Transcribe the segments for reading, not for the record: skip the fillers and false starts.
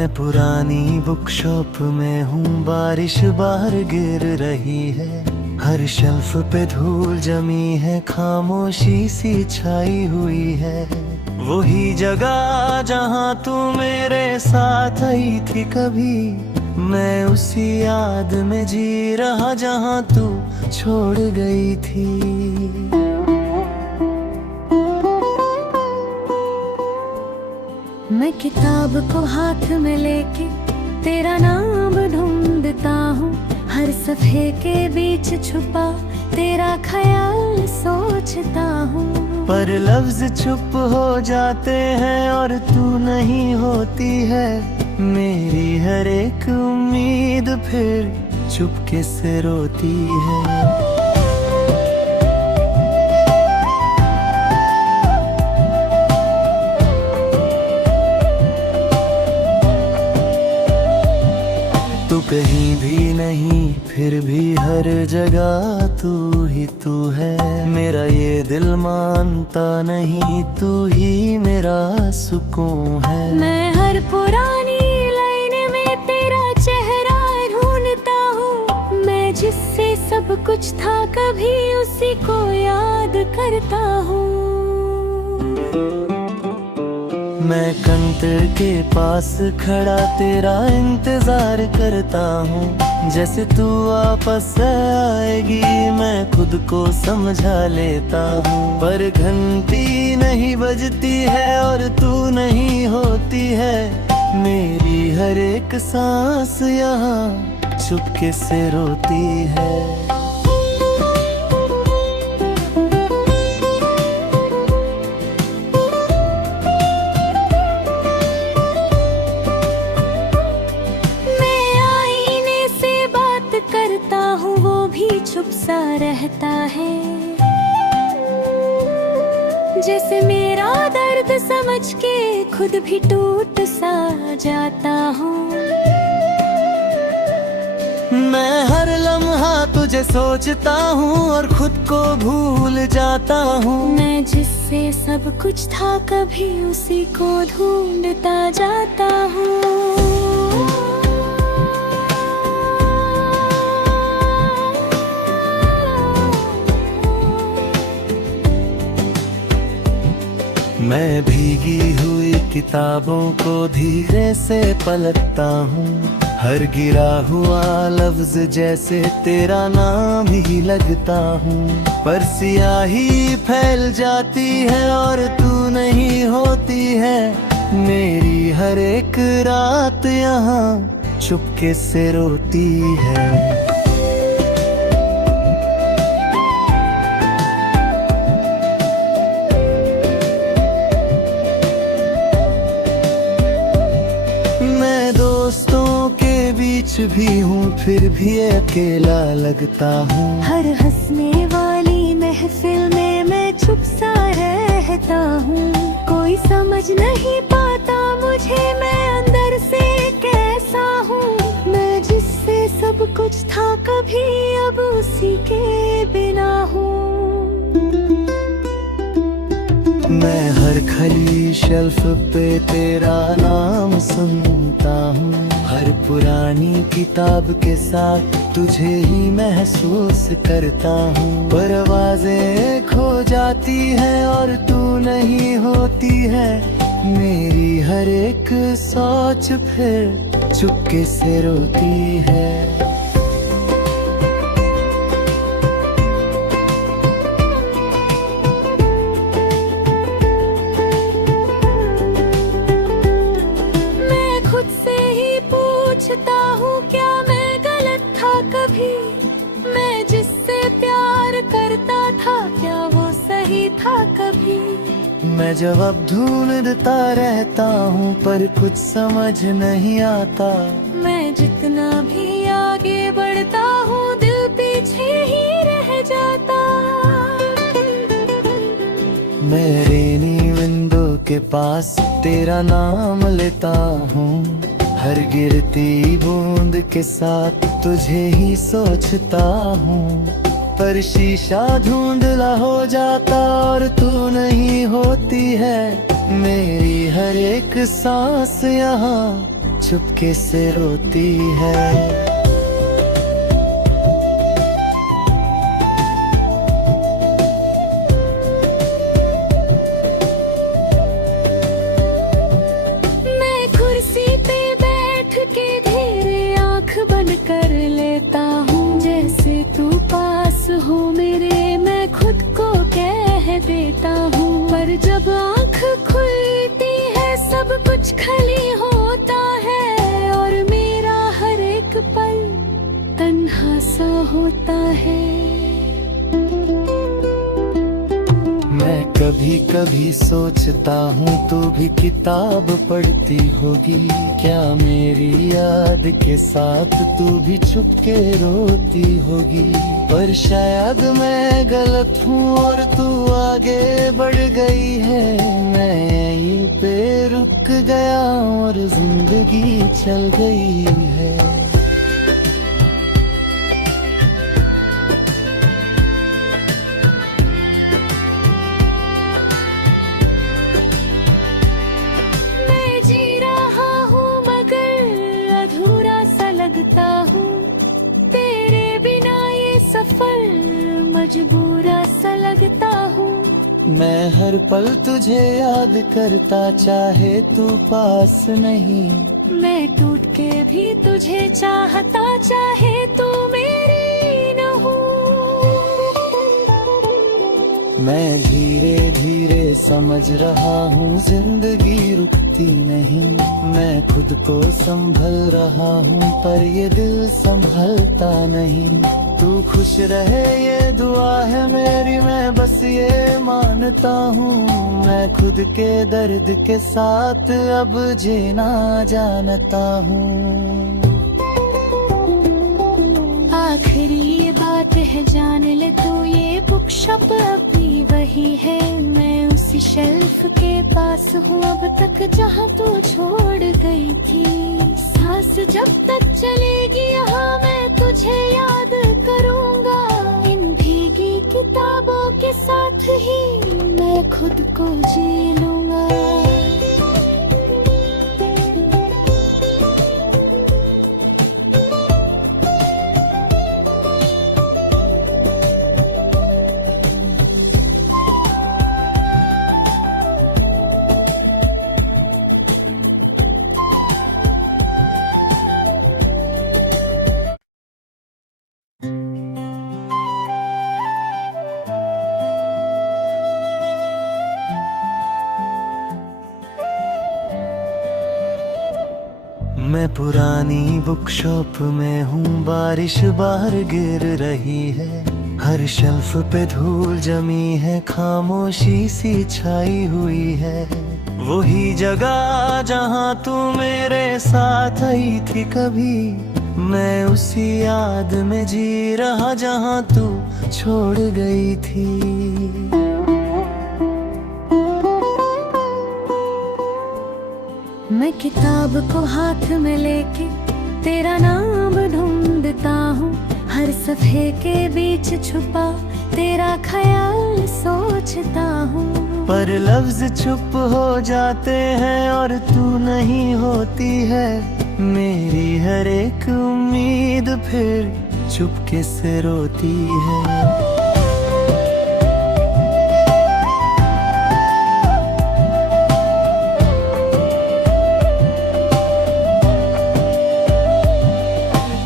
मैं पुरानी book shop में हूँ, बारिश बाहर गिर रही है। हर शेल्फ पे धूल जमी है, खामोशी सी छाई हुई है। वही जगह जहाँ तू मेरे साथ आई थी कभी, मैं उसी याद में जी रहा जहाँ तू छोड़ गई थी। मैं किताब को हाथ में लेके तेरा नाम ढूंढता हूँ, हर सफ़े के बीच छुपा तेरा ख्याल सोचता हूँ। पर लफ्ज चुप हो जाते हैं और तू नहीं होती है। मेरी हर एक उम्मीद फिर चुपके से रोती है। तू कहीं भी नहीं, फिर भी हर जगह तू ही तू है। मेरा ये दिल मानता नहीं, तू ही मेरा सुकून है। मैं हर पुरानी लाइन में तेरा चेहरा ढूंढता हूँ, मैं जिससे सब कुछ था कभी उसी को याद करता हूँ। मैं कंटर के पास खड़ा तेरा इंतजार करता हूँ, जैसे तू वापस आएगी मैं खुद को समझा लेता हूँ। पर घंटी नहीं बजती है और तू नहीं होती है। मेरी हर एक सांस यहाँ चुपके से रोती है। करता हूँ वो भी चुप सा रहता है, जैसे मेरा दर्द समझ के खुद भी टूट सा जाता हूँ। मैं हर लम्हा तुझे सोचता हूँ और खुद को भूल जाता हूँ। मैं जिससे सब कुछ था कभी उसी को ढूंढता जाता हूँ। मैं भीगी हुई किताबों को धीरे से पलटता हूँ, हर गिरा हुआ लफ्ज जैसे तेरा नाम ही लगता हूँ। पर सियाही फैल जाती है और तू नहीं होती है। मेरी हर एक रात यहाँ चुपके से रोती है। दोस्तों के बीच भी हूँ फिर भी अकेला लगता हूँ। हर हंसने वाली महफिल में मैं चुप सा रहता हूँ। कोई समझ नहीं पाता मुझे मैं अंदर से कैसा हूँ। मैं जिससे सब कुछ था कभी अब उसी के बिना हूँ। मैं हर खाली शेल्फ पे तेरा नाम सुनता हूँ, हर पुरानी किताब के साथ तुझे ही महसूस करता हूँ। पर आवाज़ें खो जाती है और तू नहीं होती है। मेरी हर एक सोच फिर चुपके से रोती है। पूछता हूँ क्या मैं गलत था कभी, मैं जिससे प्यार करता था क्या वो सही था कभी। मैं जवाब ढूंढता रहता हूँ पर कुछ समझ नहीं आता। मैं जितना भी आगे बढ़ता हूँ दिल पीछे ही रह जाता। मैं रेनी विंडो के पास तेरा नाम लेता हूँ, हर गिरती बूंद के साथ तुझे ही सोचता हूँ। पर शीशा धुंधला हो जाता और तू नहीं होती है। मेरी हर एक सांस यहाँ चुपके से रोती है। मैं कुर्सी पे बैठ के धीरे आंख बंद कर लेता हूँ, जैसे तू पास हो मेरे मैं खुद को कह देता हूँ। पर जब आंख खुलती है सब कुछ खाली होता है, और मेरा हर एक पल तन्हा सा होता है। मैं कभी कभी सोचता हूँ तू भी किताब पढ़ती होगी, क्या मेरी याद के साथ तू भी चुपके रोती होगी। पर शायद मैं गलत हूँ और तू आगे बढ़ गई है, मैं यहीं पे रुक गया और जिंदगी चल गई है। मैं जी रहा हूँ मगर अधूरा सा लगता हूँ, तेरे बिना ये सफर मजबूरा सा लगता हूँ। मैं हर पल तुझे याद करता, चाहे तू पास नहीं। मैं टूट के भी तुझे चाहता, चाहे तू मेरी न हो। मैं धीरे धीरे समझ रहा हूँ जिंदगी रुकती नहीं। मैं खुद को संभल रहा हूँ पर ये दिल संभलता नहीं। तू खुश रहे ये दुआ है मेरी, मैं बस ये मानता हूँ। मैं खुद के दर्द के साथ अब जीना जानता हूँ। आखिरी ये बात है जान ले तू, ये बुक शॉप अभी वही है। मैं उसी शेल्फ के पास हूँ अब तक जहाँ तू छोड़ गई थी। सांस जब तक चलेगी यहाँ मैं तुझे याद करूँगा। इन भीगी किताबों के साथ ही मैं खुद को जी लूँगा। मैं पुरानी बुक शॉप में हूँ, बारिश बाहर गिर रही है। हर शेल्फ पे धूल जमी है, खामोशी सी छाई हुई है। वही जगह जहाँ तू मेरे साथ आई थी कभी, मैं उसी याद में जी रहा जहाँ तू छोड़ गई थी। मैं किताब को हाथ में लेके तेरा नाम ढूंढता हूँ। हर सफ़े के बीच छुपा तेरा ख्याल सोचता हूँ। पर लफ्ज चुप हो जाते हैं और तू नहीं होती है। मेरी हर एक उम्मीद फिर चुपके से रोती है।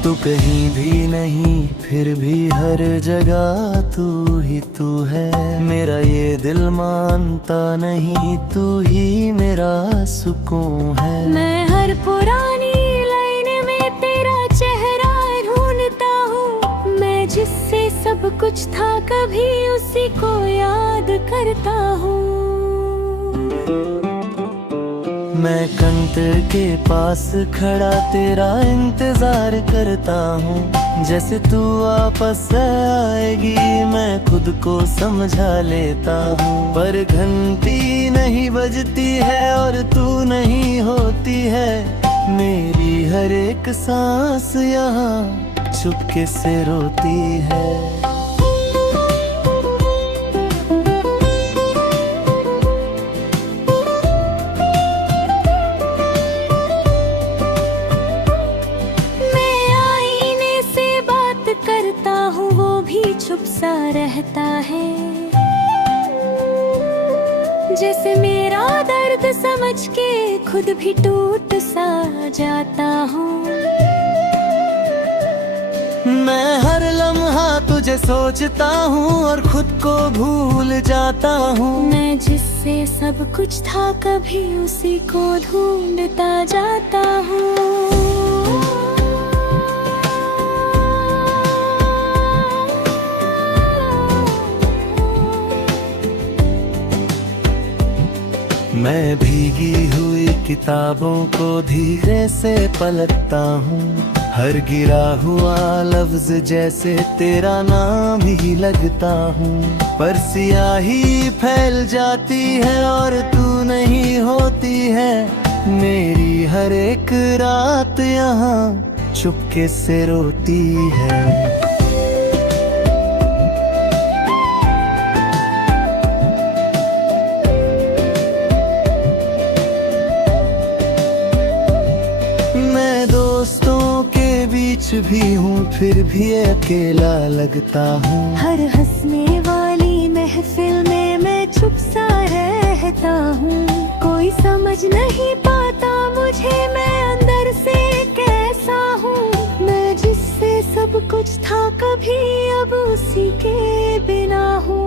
तू कहीं भी नहीं फिर भी हर जगह तू ही तू है। मेरा ये दिल मानता नहीं, तू ही मेरा सुकून है। मैं हर पुरानी लाइन में तेरा चेहरा ढूंढता हूँ। मैं जिससे सब कुछ था कभी उसी को याद करता हूँ। मैं कंटर के पास खड़ा तेरा इंतजार करता हूँ। जैसे तू वापस आएगी मैं खुद को समझा लेता हूँ। पर घंटी नहीं बजती है और तू नहीं होती है। मेरी हर एक सांस यहाँ चुपके से रोती है। सा रहता है। जैसे मेरा दर्द समझ के खुद भी टूट सा जाता हूँ। मैं हर लम्हा तुझे सोचता हूँ और खुद को भूल जाता हूँ। मैं जिससे सब कुछ था कभी उसी को ढूंढता जाता हूँ। मैं भीगी हुई किताबों को धीरे से पलटता हूँ। हर गिरा हुआ लफ्ज जैसे तेरा नाम ही लगता हूँ। पर सियाही फैल जाती है और तू नहीं होती है। मेरी हर एक रात यहाँ चुपके से रोती है। भी हूँ फिर भी अकेला लगता हूँ। हर हंसने वाली महफिल में मैं चुप सा रहता हूँ। कोई समझ नहीं पाता मुझे मैं अंदर से कैसा हूँ। मैं जिससे सब कुछ था कभी अब उसी के बिना हूँ।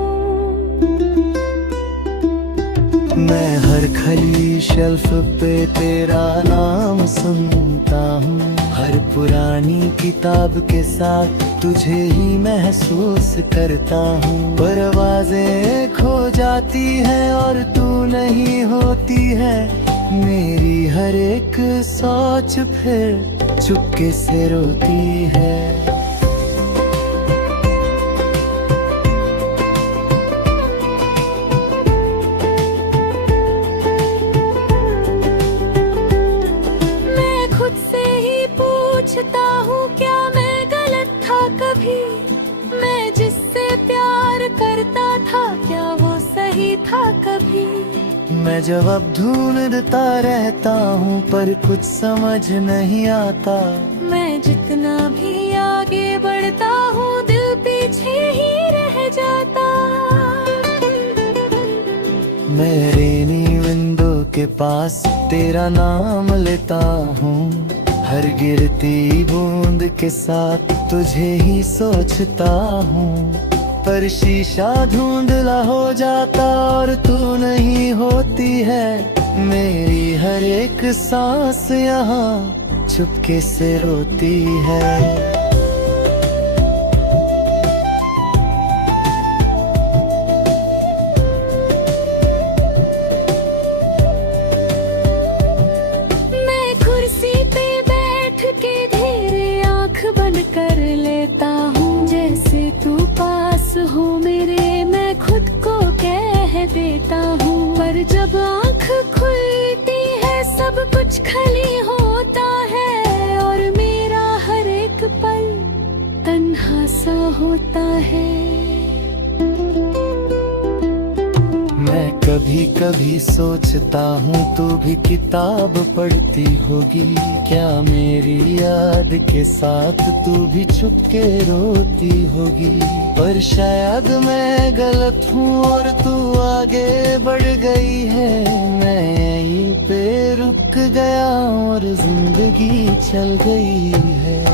मैं हर खाली शेल्फ पे तेरा नाम सुनता हूँ। हर पुरानी किताब के साथ तुझे ही महसूस करता हूँ। परवाज़ें खो जाती है और तू नहीं होती है। मेरी हर एक सोच फिर चुपके से रोती है। पूछता हूँ क्या मैं गलत था कभी। मैं जिससे प्यार करता था क्या वो सही था कभी। मैं जवाब ढूंढता रहता हूँ पर कुछ समझ नहीं आता। मैं जितना भी आगे बढ़ता हूँ दिल पीछे ही रह जाता। मैं रेनी विंडो के पास तेरा नाम लेता हूँ। हर गिरती बूंद के साथ तुझे ही सोचता हूँ। पर शीशा धुंधला हो जाता और तू नहीं होती है। मेरी हर एक सांस यहाँ चुपके से रोती है। कर लेता हूँ जैसे तू पास हो मेरे मैं खुद को कह देता हूँ। पर जब आँख खुलती है सब कुछ खाली होता है और मेरा हर एक पल तन्हा सा होता है। मैं कभी कभी सोचता हूँ तू भी किताब पढ़ती होगी। क्या मेरी याद के साथ तू भी चुपके रोती होगी। पर शायद मैं गलत हूँ और तू आगे बढ़ गई है। मैं यहीं पे रुक गया और जिंदगी चल गई है।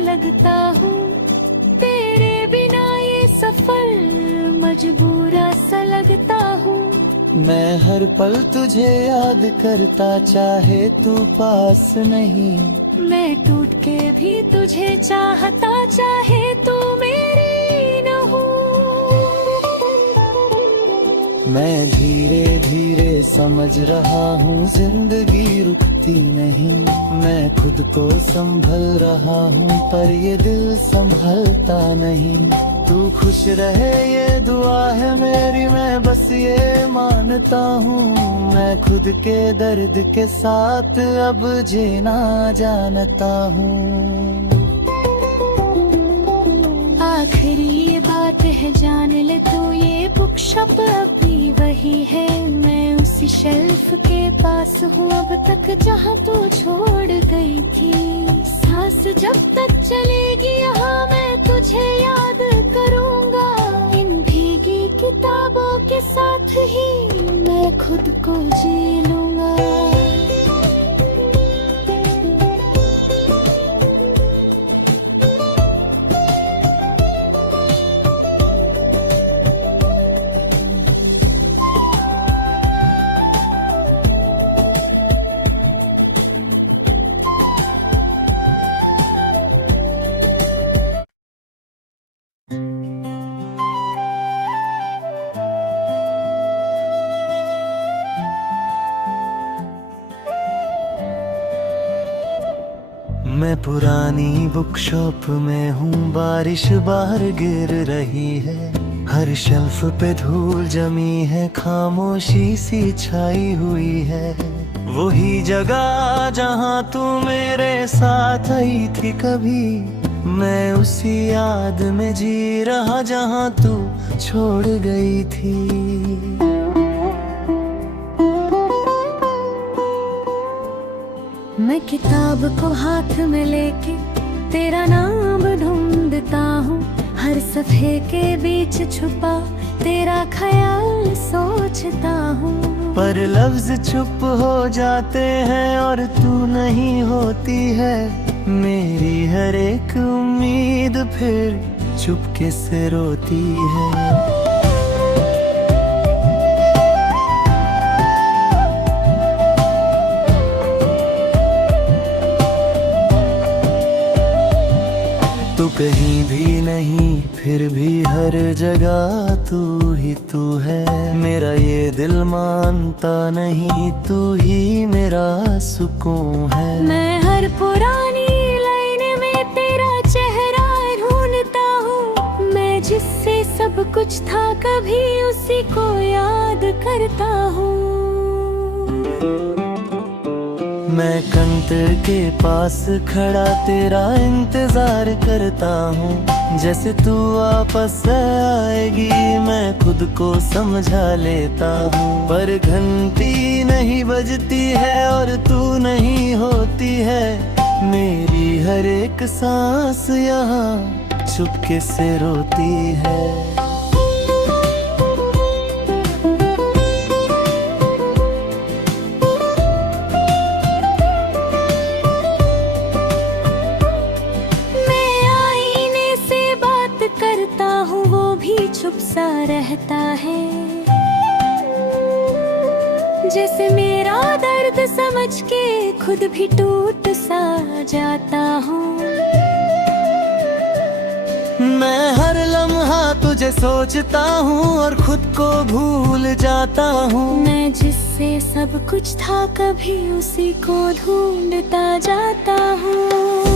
लगता हूँ तेरे बिना ये सफर मजबूरा सा लगता हूँ। मैं हर पल तुझे याद करता चाहे तू पास नहीं। मैं टूट के भी तुझे चाहता चाहे तू मेरी न हो। मैं धीरे धीरे समझ रहा हूँ जिंदगी रुकती नहीं। मैं खुद को संभल रहा हूँ पर ये दिल संभलता नहीं। तू खुश रहे ये दुआ है मेरी मैं बस ये मानता हूँ। मैं खुद के दर्द के साथ अब जीना जानता हूँ। आखिरी ये बात है जान ले तू, ये बुक शॉप अभी वही है। मैं उसी शेल्फ के पास हूँ अब तक जहाँ तू छोड़ गई थी। सांस जब तक चलेगी यहाँ मैं तुझे याद करूँगा। इन भीगी किताबों के साथ ही मैं खुद को जी लूँगा। मैं पुरानी बुक शॉप में हूँ, बारिश बाहर गिर रही है। हर शेल्फ पे धूल जमी है, खामोशी सी छाई हुई है। वही जगह जहाँ तू मेरे साथ आई थी कभी, मैं उसी याद में जी रहा जहाँ तू छोड़ गई थी। मैं किताब को हाथ में लेके तेरा नाम ढूंढता हूँ। हर सफ़े के बीच छुपा तेरा ख्याल सोचता हूँ। पर लफ्ज चुप हो जाते हैं और तू नहीं होती है। मेरी हर एक उम्मीद फिर चुपके से रोती है। तू कहीं भी नहीं फिर भी हर जगह तू ही तू है। मेरा ये दिल मानता नहीं, तू ही मेरा सुकून है। मैं हर पुरानी लाइन में तेरा चेहरा ढूंढता हूँ। मैं जिससे सब कुछ था कभी उसी को याद करता हूँ। मैं कंटर के पास खड़ा तेरा इंतजार करता हूँ। जैसे तू वापस आएगी मैं खुद को समझा लेता हूँ। पर घंटी नहीं बजती है और तू नहीं होती है। मेरी हर एक सांस यहाँ चुपके से रोती है। करता हूँ वो भी चुप सा रहता है। जैसे मेरा दर्द समझ के खुद भी टूट सा जाता हूँ। मैं हर लम्हा तुझे सोचता हूँ और खुद को भूल जाता हूँ। मैं जिससे सब कुछ था कभी उसी को ढूंढता जाता हूँ।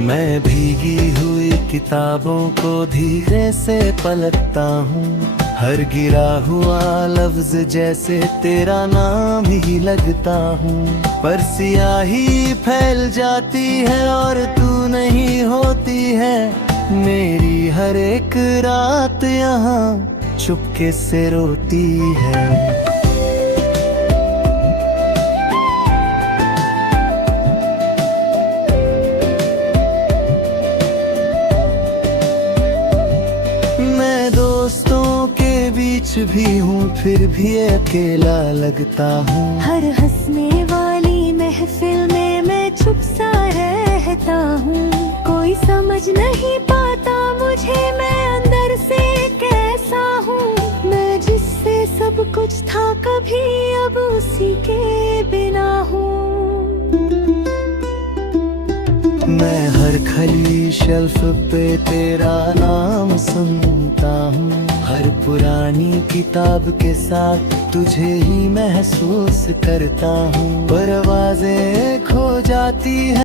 मैं भीगी हुई किताबों को धीरे से पलटता हूँ। हर गिरा हुआ लफ्ज जैसे तेरा नाम ही लगता हूँ। पर सियाही फैल जाती है और तू नहीं होती है। मेरी हर एक रात यहाँ चुपके से रोती है। दोस्तों के बीच भी हूँ फिर भी अकेला लगता हूँ। हर हंसने वाली महफिल में मैं चुप सा रहता हूँ। कोई समझ नहीं पाता मुझे मैं अंदर से कैसा हूँ। मैं जिससे सब कुछ था कभी अब उसी के बिना हूँ। मैं हर खाली शेल्फ पे तेरा नाम सुनता हूँ। हर पुरानी किताब के साथ तुझे ही महसूस करता हूँ। पर आवाज़ें खो जाती है।